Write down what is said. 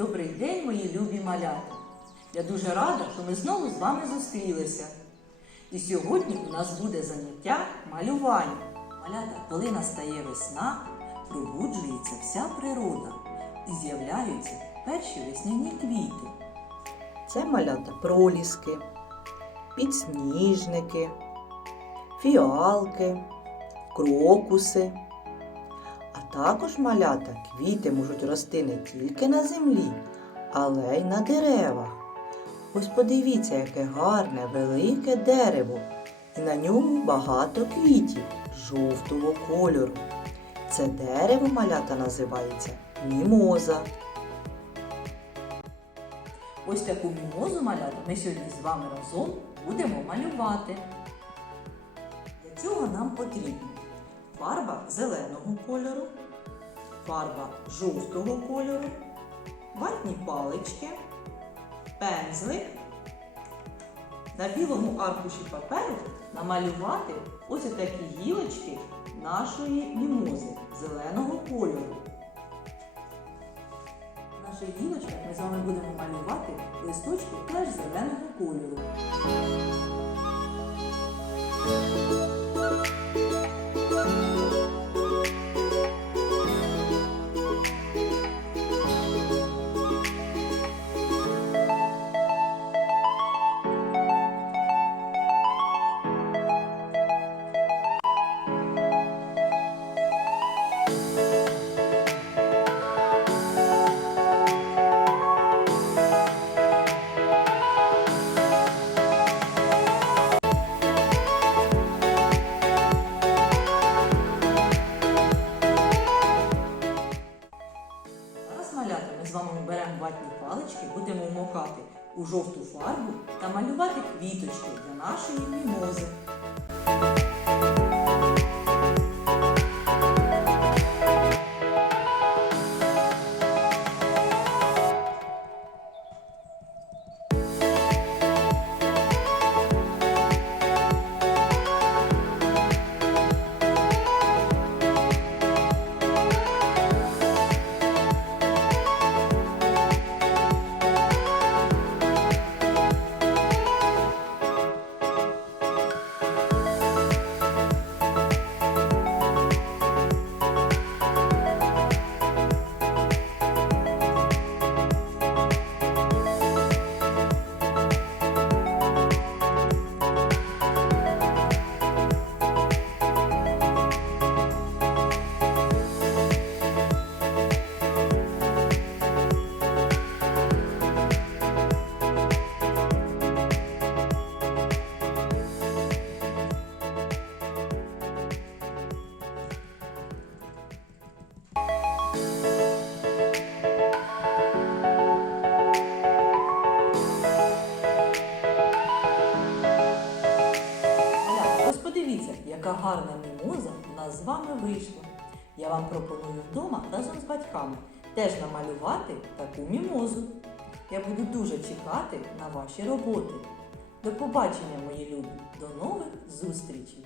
Добрий день, мої любі малята! Я дуже рада, що ми знову з вами зустрілися. І сьогодні у нас буде заняття малювання. Малята, коли настає весна, пробуджується вся природа і з'являються перші весняні квіти. Це малята проліски, підсніжники, фіалки, крокуси. Також малята квіти можуть рости не тільки на землі, але й на деревах. Ось подивіться, яке гарне, велике дерево, і на ньому багато квітів жовтого кольору. Це дерево малята називається мімоза. Ось таку мімозу малята ми сьогодні з вами разом будемо малювати. Для цього нам потрібно фарба зеленого кольору, фарба жовтого кольору, ватні палички, пензлик. На білому аркуші паперу намалювати ось такі гілочки нашої мімози зеленого кольору. В наших гілочках ми з вами будемо малювати листочки теж зеленого кольору. У жовту фарбу та малювати квіточки для нашої мімози. Подивіться, яка гарна мімоза у нас з вами вийшла. Я вам пропоную вдома разом з батьками теж намалювати таку мімозу. Я буду дуже чекати на ваші роботи. До побачення, мої любі! До нових зустрічей!